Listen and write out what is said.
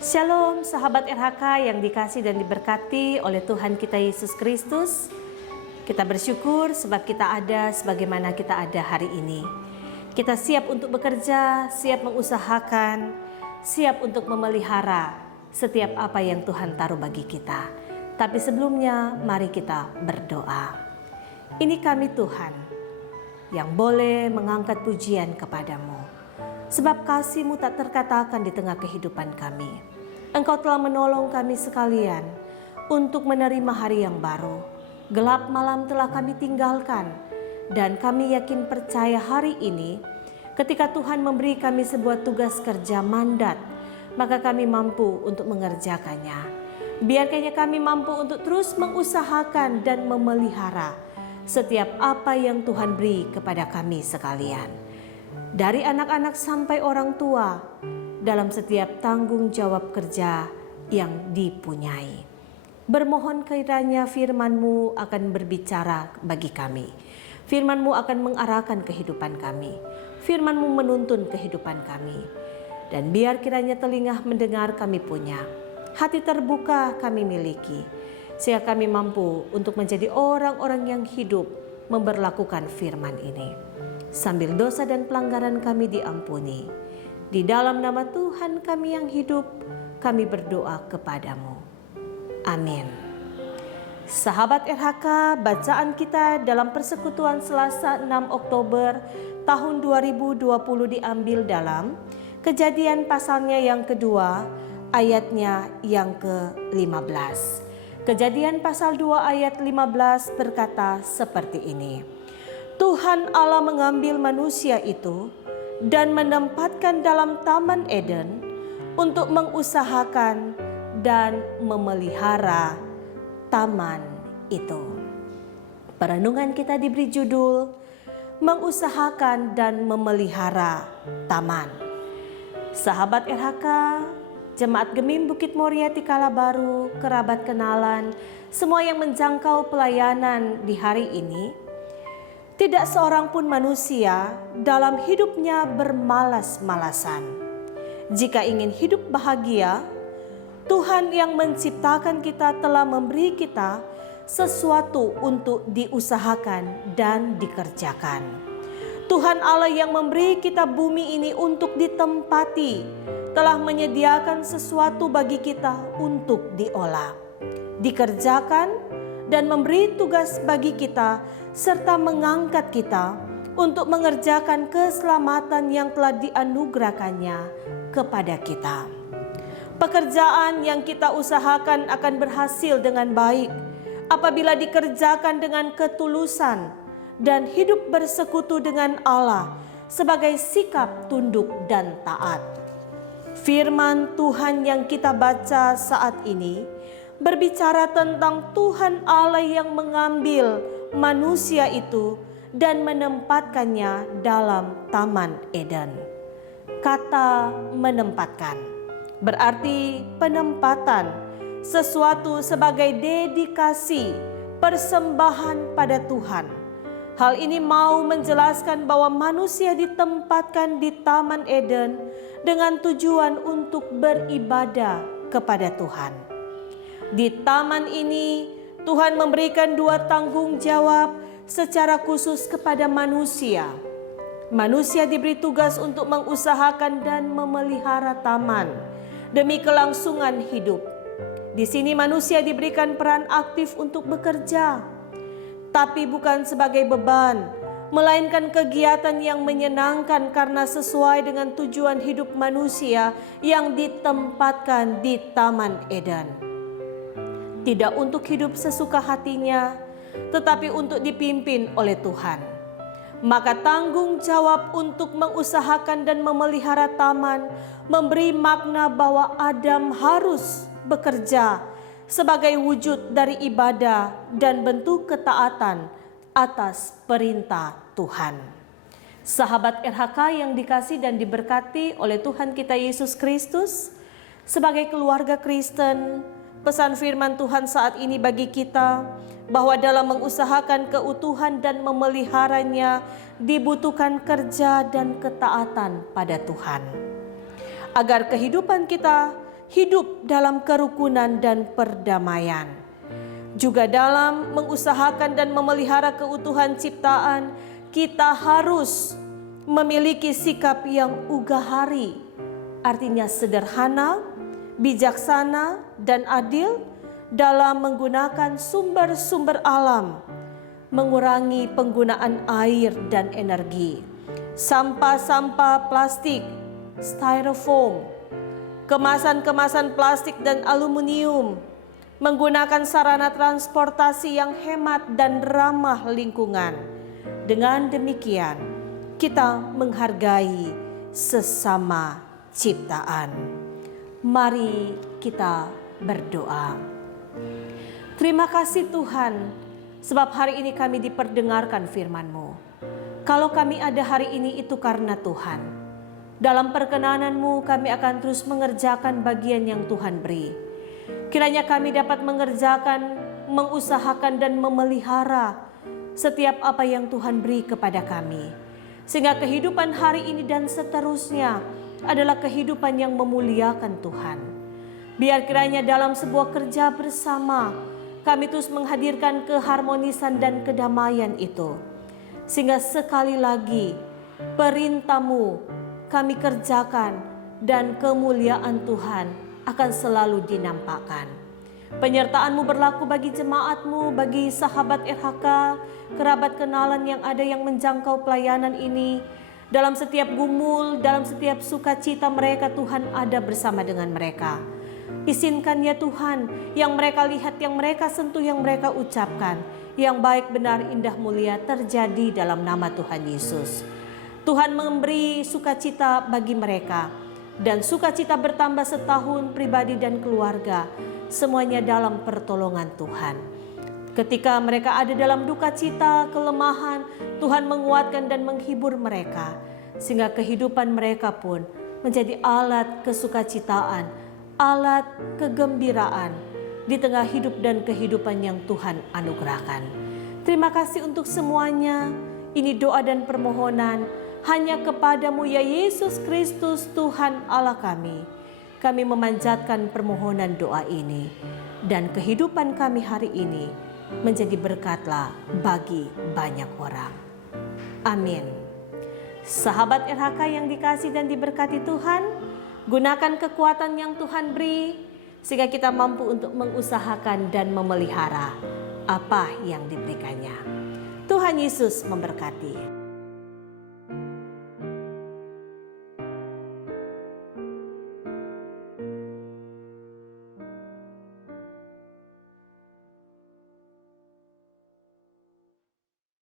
Shalom sahabat RHK yang dikasih dan diberkati oleh Tuhan kita Yesus Kristus. Kita bersyukur sebab kita ada sebagaimana kita ada hari ini. Kita siap untuk bekerja, siap mengusahakan, siap untuk memelihara setiap apa yang Tuhan taruh bagi kita. Tapi sebelumnya mari kita berdoa. Ini kami Tuhan yang boleh mengangkat pujian kepadamu. Sebab kasih-Mu tak terkatakan di tengah kehidupan kami. Engkau telah menolong kami sekalian untuk menerima hari yang baru. Gelap malam telah kami tinggalkan, dan kami yakin percaya hari ini ketika Tuhan memberi kami sebuah tugas kerja mandat, maka kami mampu untuk mengerjakannya. Biarkannya kami mampu untuk terus mengusahakan dan memelihara setiap apa yang Tuhan beri kepada kami sekalian. Dari anak-anak sampai orang tua, dalam setiap tanggung jawab kerja yang dipunyai. Bermohon kiranya firman-Mu akan berbicara bagi kami. Firman-Mu akan mengarahkan kehidupan kami. Firman-Mu menuntun kehidupan kami. Dan biar kiranya telinga mendengar kami punya, hati terbuka kami miliki, sehingga kami mampu untuk menjadi orang-orang yang hidup memberlakukan firman ini. Sambil dosa dan pelanggaran kami diampuni. Di dalam nama Tuhan kami yang hidup, kami berdoa kepadamu. Amin. Sahabat RHK, bacaan kita dalam persekutuan Selasa 6 Oktober tahun 2020 diambil dalam Kejadian pasalnya yang kedua, ayatnya yang ke-15. Kejadian pasal 2 ayat 15 berkata seperti ini. Tuhan Allah mengambil manusia itu dan menempatkan dalam Taman Eden untuk mengusahakan dan memelihara taman itu. Perenungan kita diberi judul mengusahakan dan memelihara taman. Sahabat RHK, Jemaat Gemim Bukit Moria Tikala Baru, kerabat kenalan, semua yang menjangkau pelayanan di hari ini, tidak seorang pun manusia dalam hidupnya bermalas-malasan. Jika ingin hidup bahagia, Tuhan yang menciptakan kita telah memberi kita sesuatu untuk diusahakan dan dikerjakan. Tuhan Allah yang memberi kita bumi ini untuk ditempati, telah menyediakan sesuatu bagi kita untuk diolah, dikerjakan, dan memberi tugas bagi kita serta mengangkat kita untuk mengerjakan keselamatan yang telah dianugerahkannya kepada kita. Pekerjaan yang kita usahakan akan berhasil dengan baik apabila dikerjakan dengan ketulusan dan hidup bersekutu dengan Allah sebagai sikap tunduk dan taat. Firman Tuhan yang kita baca saat ini berbicara tentang Tuhan Allah yang mengambil manusia itu dan menempatkannya dalam Taman Eden. Kata menempatkan berarti penempatan sesuatu sebagai dedikasi, persembahan pada Tuhan. Hal ini mau menjelaskan bahwa manusia ditempatkan di Taman Eden dengan tujuan untuk beribadah kepada Tuhan. Di taman ini, Tuhan memberikan dua tanggung jawab secara khusus kepada manusia. Manusia diberi tugas untuk mengusahakan dan memelihara taman demi kelangsungan hidup. Di sini manusia diberikan peran aktif untuk bekerja, tapi bukan sebagai beban, melainkan kegiatan yang menyenangkan karena sesuai dengan tujuan hidup manusia yang ditempatkan di Taman Eden. Tidak untuk hidup sesuka hatinya, tetapi untuk dipimpin oleh Tuhan. Maka tanggung jawab untuk mengusahakan dan memelihara taman memberi makna bahwa Adam harus bekerja sebagai wujud dari ibadah dan bentuk ketaatan atas perintah Tuhan. Sahabat RHK yang dikasih dan diberkati oleh Tuhan kita Yesus Kristus, sebagai keluarga Kristen, pesan firman Tuhan saat ini bagi kita bahwa dalam mengusahakan keutuhan dan memeliharanya dibutuhkan kerja dan ketaatan pada Tuhan. Agar kehidupan kita hidup dalam kerukunan dan perdamaian. Juga dalam mengusahakan dan memelihara keutuhan ciptaan, kita harus memiliki sikap yang ugahari, artinya sederhana, bijaksana, dan adil dalam menggunakan sumber-sumber alam, mengurangi penggunaan air dan energi, sampah-sampah plastik, styrofoam, kemasan-kemasan plastik dan aluminium, menggunakan sarana transportasi yang hemat dan ramah lingkungan. Dengan demikian, kita menghargai sesama ciptaan. Mari kita berdoa. Terima kasih Tuhan, sebab hari ini kami diperdengarkan firman-Mu. Kalau kami ada hari ini itu karena Tuhan. Dalam perkenanan-Mu kami akan terus mengerjakan bagian yang Tuhan beri. Kiranya kami dapat mengerjakan, mengusahakan dan memelihara setiap apa yang Tuhan beri kepada kami. Sehingga kehidupan hari ini dan seterusnya adalah kehidupan yang memuliakan Tuhan. Biar kiranya dalam sebuah kerja bersama kami terus menghadirkan keharmonisan dan kedamaian itu. Sehingga sekali lagi perintah-Mu kami kerjakan dan kemuliaan Tuhan akan selalu dinampakkan. Penyertaan-Mu berlaku bagi jemaat-Mu, bagi sahabat RHK, kerabat kenalan yang ada yang menjangkau pelayanan ini. Dalam setiap gumul, dalam setiap sukacita mereka, Tuhan ada bersama dengan mereka. Izinkan ya Tuhan, yang mereka lihat, yang mereka sentuh, yang mereka ucapkan, yang baik, benar, indah, mulia terjadi dalam nama Tuhan Yesus. Tuhan memberi sukacita bagi mereka, dan sukacita bertambah setahun pribadi dan keluarga, semuanya dalam pertolongan Tuhan. Ketika mereka ada dalam duka cita, kelemahan, Tuhan menguatkan dan menghibur mereka, sehingga kehidupan mereka pun menjadi alat kesukacitaan, alat kegembiraan di tengah hidup dan kehidupan yang Tuhan anugerahkan. Terima kasih untuk semuanya. Ini doa dan permohonan hanya kepadamu ya Yesus Kristus Tuhan Allah kami. Kami memanjatkan permohonan doa ini, dan kehidupan kami hari ini menjadi berkatlah bagi banyak orang. Amin. Sahabat RHK yang dikasih dan diberkati Tuhan, gunakan kekuatan yang Tuhan beri sehingga kita mampu untuk mengusahakan dan memelihara apa yang diberikannya. Tuhan Yesus memberkati.